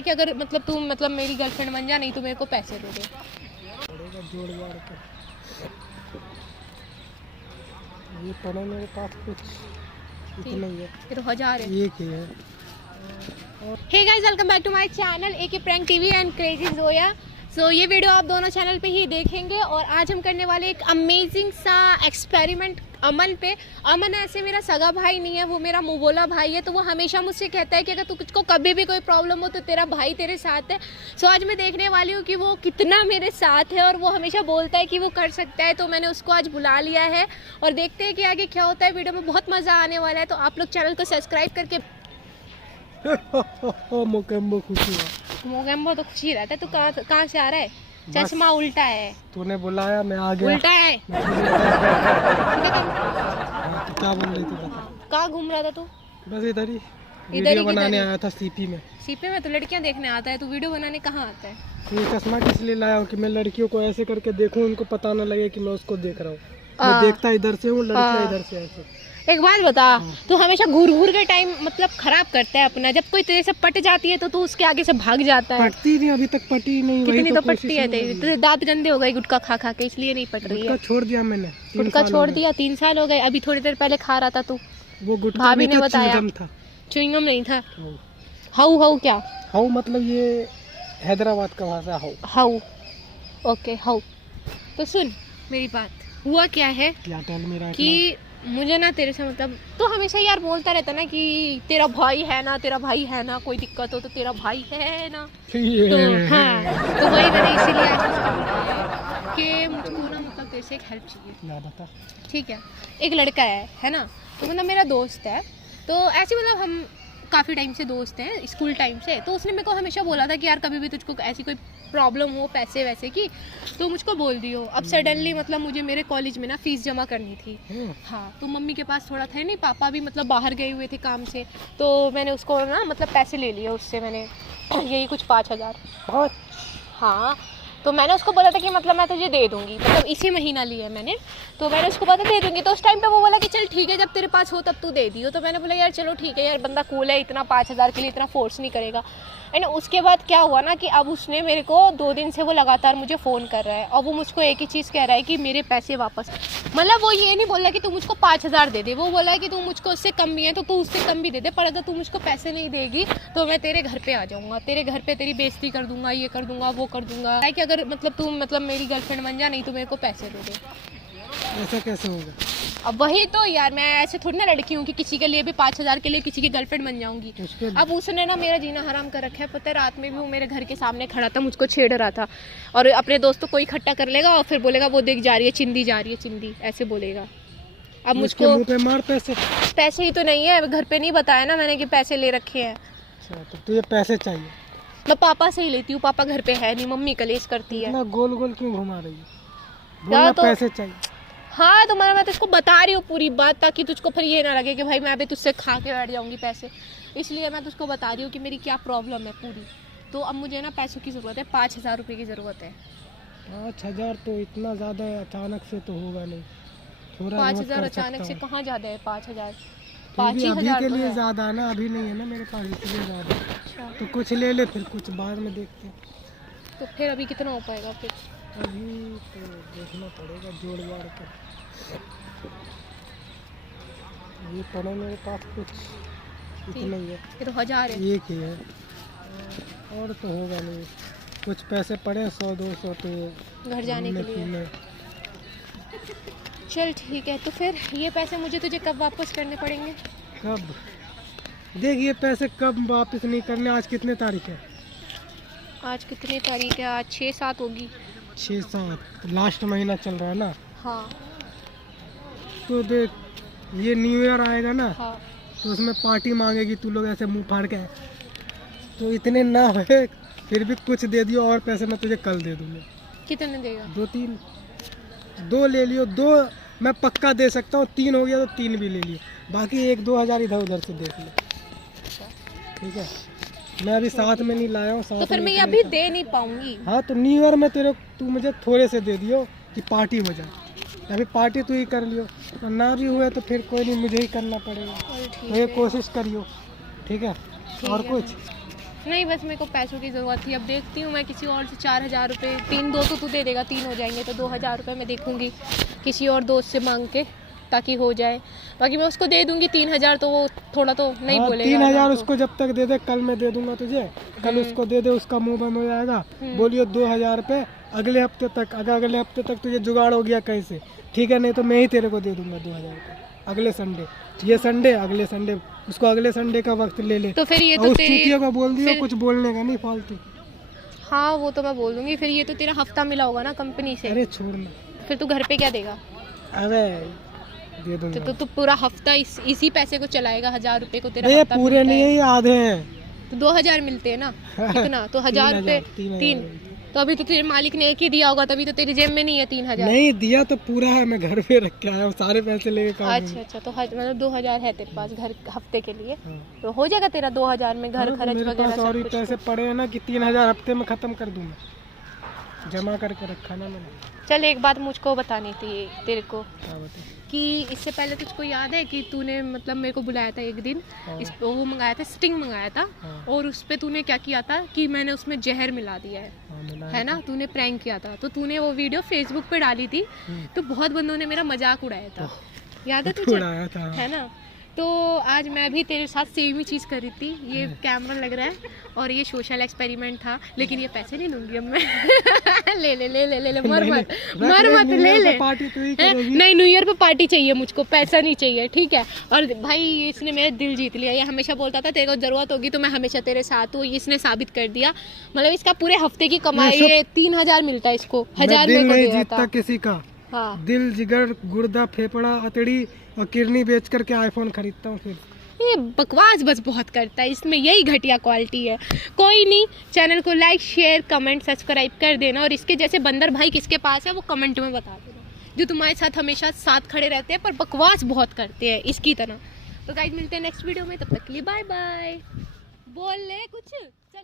है कि अगर मतलब तू मतलब मेरी गर्लफ्रेंड बन जा, नहीं तो मेरे को पैसे दे दे। जोड़ जाड़ के ये पड़े मेरे पास कुछ इतना ही है, ये तो 1000 है। एक ही है। Hey guys, welcome back to my channel AK prank TV and crazy Zoya. So ये वीडियो आप दोनों चैनल पे ही देखेंगे और आज हम करने वाले एक अमेजिंग सा एक्सपेरिमेंट अमन पे। अमन ऐसे मेरा सगा भाई नहीं है, वो मेरा मुँह बोला भाई है। तो वो हमेशा मुझसे कहता है कि अगर तुझको कभी भी कोई प्रॉब्लम हो तो तेरा भाई तेरे साथ है। सो आज मैं देखने वाली हूँ कि वो कितना मेरे साथ है और वो हमेशा बोलता है कि वो कर सकता है। तो मैंने उसको आज बुला लिया है और देखते हैं कि आगे क्या होता है। वीडियो में बहुत मज़ा आने वाला है, तो आप लोग चैनल को सब्सक्राइब करके मोकेम्बो खुशी हुआ। मोगेम्बो तो खुशी रहता है। तू कहाँ से आ रहा है? चश्मा उल्टा है। तूने बुलाया मैं आ गया। उल्टा है। तो क्या बोल रही थी बता। कहाँ घूम रहा था तू? बस इधर ही ही वीडियो बनाने आया था सीपी में। सीपे में तो लड़कियां देखने आता है, तू वीडियो बनाने कहाँ आता है? ये चश्मा किस लिए लाया हूँ कि मैं लड़कियों को ऐसे करके देखूं, उनको पता न लगे कि मैं उसको देख रहा हूँ। मैं देखता इधर से हूँ, लड़कियाँ इधर से ऐसे। एक बात बता, तू हमेशा घूर घूर के टाइम मतलब खराब करता है अपना। जब कोई तेरे से पट जाती है तो तू उसके आगे से भाग जाता है। पटती नहीं, अभी तक पटी नहीं। कितनी तो पटती है तेरी, तेरे दांत गंदे हो गए गुटखा खा खा के, इसलिए नहीं पट रही है। छोड़ दिया मैंने, गुटखा छोड़ दिया, 3 साल हो गए। अभी थोड़ी देर पहले खा रहा था तू। वो गुटखा भाभी ने बताया था, च्युइंगम नहीं था। हाउ हाउ क्या? हाउ मतलब ये हैदराबाद का भाषा हाउ। How okay how. तो सुन मेरी बात, हुआ क्या है कि मुझे ना तेरे से मतलब तो हमेशा यार बोलता रहता ना कि तेरा भाई है ना, तेरा भाई है ना, कोई दिक्कत हो तो तेरा भाई है ना। तो हाँ, तो वही मैंने इसीलिए आज कि मुझको ना मतलब तेरे से एक हेल्प चाहिए। बता। ठीक है, एक लड़का है ना, तो मतलब मेरा दोस्त है। तो ऐसे मतलब हम काफ़ी टाइम से दोस्त हैं, स्कूल टाइम से। तो उसने मेरे को हमेशा बोला था कि यार कभी भी तुझको ऐसी कोई प्रॉब्लम हो पैसे वैसे की तो मुझको बोल दियो। अब सडनली मतलब मुझे मेरे कॉलेज में ना फ़ीस जमा करनी थी। हाँ, तो मम्मी के पास थोड़ा था नहीं, पापा भी मतलब बाहर गए हुए थे काम से। तो मैंने उसको ना मतलब पैसे ले लिए उससे, मैंने यही कुछ 5000। हाँ, तो मैंने उसको बोला था कि मतलब मैं तुझे दे दूंगी, मतलब इसी महीना लिया मैंने। तो मैंने उसको बोला दे दूंगी। तो उस टाइम पे वो बोला कि चल ठीक है, जब तेरे पास हो तब तू दे दियो। तो मैंने बोला यार चलो ठीक है यार, बंदा कूल है, इतना 5000 के लिए इतना फोर्स नहीं करेगा। एंड उसके बाद क्या हुआ ना कि अब उसने मेरे को 2 दिन से वो लगातार मुझे फ़ोन कर रहा है और वो मुझको एक ही चीज़ कह रहा है कि मेरे पैसे वापस। मतलब वो ये नहीं बोल रहा कि तू मुझको 5000 दे दे, वो बोला है कि तू मुझको उससे कम भी है तो तू उससे कम भी दे दे, पर अगर तू मुझको पैसे नहीं देगी तो मैं तेरे घर पे आ जाऊँगा, तेरे घर पे तेरी बेइज्जती कर दूंगा, ये कर दूंगा वो कर दूंगा। है कि अगर मतलब तू मतलब मेरी गर्लफ्रेंड बन जा, नहीं तो मेरे को पैसे दे दे। ऐसा कैसे होगा? अब वही तो यार, मैं ऐसे थोड़ी ना लड़की हूँ कि किसी के लिए भी 5000 के लिए किसी की गर्लफ्रेंड बन जाऊंगी। अब उसने ना मेरा जीना हराम कर रखा है, पता है। रात में भी वो मेरे घर के सामने खड़ा था, मुझको छेड़ रहा था और अपने दोस्तों को इकट्ठा कर लेगा और फिर बोलेगा वो देख जा रही है चिंदी, जा रही है चिंदी, ऐसे बोलेगा। अब मुझको मुंह पे मार पैसे ही तो नहीं है, घर पे नहीं बताया ना मैंने कि पैसे ले रखे हैं। तो तुझे पैसे चाहिए? मैं पापा से ही लेती हूँ, पापा घर पे है नहीं, मम्मी कलेश करती है। गोल गोल क्यों घुमा रही है? बोलना तो पैसे चाहिए। हाँ, तो मैं तुझको बता रही हूँ पूरी बात, ताकि तुझको फिर ये ना लगे कि भाई मैं अभी तुझसे खा के बैठ जाऊँगी पैसे। इसलिए मैं तुझको बता रही हूँ कि मेरी क्या प्रॉब्लम है पूरी। तो अब मुझे ना पैसों की ज़रूरत है, 5000 रुपये की ज़रूरत है। 5000 तो इतना ज़्यादा है, अचानक से तो होगा नहीं। 5000 अचानक से कहाँ ज़्यादा है? 5000 5000 के लिए ज़्यादा है ना, अभी नहीं है ना मेरे पास, इसलिए ज़्यादा है। तो कुछ ले ले, फिर कुछ बाद में देखते हैं। तो फिर अभी कितना हो पाएगा? फिर अभी तो देखना पड़ेगा जोड़ जाड़ के। ये पड़े मेरे पास कुछ इतना ही है, ये तो 1000 है। एक ही है और तो होगा नहीं। कुछ पैसे पड़े 100-200 तो घर जाने के लिए। चल ठीक है, तो फिर ये पैसे मुझे तुझे कब वापस करने पड़ेंगे? कब? देख ये पैसे कब वापस नहीं करने। आज कितने तारीख है? आज कितनी तारीख है? आज 6-7 होगी। 6-7 लास्ट महीना चल रहा है ना। हाँ। तो देख ये न्यू ईयर आएगा ना। हाँ। तो उसमें पार्टी मांगेगी, तू लोग ऐसे मुंह फाड़ के। तो इतने ना हुए फिर भी कुछ दे दियो और पैसे मैं तुझे कल दे दूँगा। कितने देगा? 2 ले लियो। 2 मैं पक्का दे सकता हूँ, 3 हो गया तो 3 भी ले लियो, बाकी 1-2 हज़ार इधर उधर से देख लो। ठीक है, मैं अभी साथ में नहीं लाया हूँ। तो फिर मैं ये अभी दे नहीं पाऊंगी। हाँ, तो न्यू ईयर में तू मुझे थोड़े से दे दियो कि पार्टी हो जाए। अभी पार्टी तू ही कर लियो, तो ना भी हुए तो फिर कोई नहीं, मुझे ही करना पड़ेगा। तो ये कोशिश करियो, ठीक है? और कुछ नहीं बस मेरे को पैसों की ज़रूरत थी। अब देखती हूँ मैं किसी और से 4,000 रुपये, 3 तो तू दे देगा, 3 हो जाएंगे तो 2,000 रुपये मैं देखूँगी किसी और दोस्त से मांग के, ताकि हो जाए। बाकी मैं उसको दे दूँगी 3,000, तो वो थोड़ा तो नहीं हाँ, बोलेगा। 3,000 तो उसको जब तक दे दे, कल मैं दे दूंगा तुझे, कल उसको दे दे, उसका मुंह बंद हो जाएगा। बोलियो 2,000 रुपये अगले हफ्ते तक, अगर अगले हफ्ते तक तुझे जुगाड़ हो गया कहीं से, ठीक है, नहीं तो मैं ही तेरे को दे दूंगा 2,000 रुपये अगले संडे। ये संडे, अगले संडे, उसको अगले संडे का वक्त ले ले। तो फिर ये और तो उस तेरी, चूतिया को बोल दियो कुछ बोलने का नहीं फालतू। हाँ वो तो मैं बोल दूँगी। फिर ये तो तेरा हफ्ता मिला होगा ना कंपनी से, अरे छोड़ना, फिर तू घर पे क्या देगा? अरे दे तो दूंगा। तू पूरा हफ्ता इसी पैसे को चलाएगा, 1,000 रुपये को तेरा ये हफ्ता पूरे मिलता नहीं है। है, आधे हैं। तो 2,000 मिलते हैं ना, कितना तो 1,000 रुपये 3। तो अभी तो तेरे मालिक ने एक ही दिया होगा, तभी तो तेरी जेब में नहीं है 3,000। नहीं दिया तो पूरा है, मैं घर पे रख के आया हूँ, सारे पैसे लेके काम में। अच्छा तो मतलब 2,000 है तेरे पास घर हफ्ते के लिए, हाँ। तो हो जाएगा तेरा 2,000 में घर हाँ, तो खर्च मेरे वगैरह पास और सब ही कुछ। पैसे पड़े हैं ना कि 3,000 हफ्ते में खत्म कर दूं मैं, जमा करके रखा ना मैंने। चल एक बात मुझको बतानी थी तेरे को, हाँ बता। कि इससे पहले तुझको याद है कि तूने मतलब मेरे को बुलाया था एक दिन, हाँ। वो मंगाया था, स्टिंग मंगाया था, हाँ। और उस पे तूने क्या किया था कि मैंने उसमें जहर मिला दिया हाँ, मिला है ना, तूने प्रैंक किया था। तो तूने वो वीडियो फेसबुक पे डाली थी, तो बहुत बंदों ने मेरा मजाक उड़ाया था, याद है तुझे? उड़ाया था। है ना। तो आज मैं भी तेरे साथ सेम ही चीज़ कर रही थी। ये कैमरा लग रहा है और ये सोशल एक्सपेरिमेंट था, लेकिन ये पैसे नहीं लूंगी अब मैं। ले ले ले ले ले ले मर मत मर मत, ले ले। पार्टी तो ही हैं? करेगी। नहीं, न्यू ईयर पे पार्टी चाहिए मुझको, पैसा नहीं चाहिए, ठीक है। और भाई इसने मेरा दिल जीत लिया। ये हमेशा बोलता था तेरे को जरूरत होगी तो मैं हमेशा तेरे साथ हूँ, इसने साबित कर दिया। मतलब इसका पूरे हफ्ते की कमाई, ये 3,000 मिलता है इसको, 1,000 दिल मेरे को नहीं दे रहा जीतता था। किसी का, हाँ दिल, जिगर, गुर्दा, फेफड़ा, अतड़ी और किडनी बेच करके आईफोन खरीदता हूँ फिर। ये बकवास बस बहुत करता है, इसमें यही घटिया क्वालिटी है। कोई नहीं, चैनल को लाइक, शेयर, कमेंट, सब्सक्राइब कर देना, और इसके जैसे बंदर भाई किसके पास है वो कमेंट में बता देना, जो तुम्हारे साथ हमेशा साथ खड़े रहते हैं पर बकवास बहुत करते हैं इसकी तरह। तो गाइस मिलते हैं नेक्स्ट वीडियो में, तब तक के लिए बाय बाय। बोल ले कुछ, चल।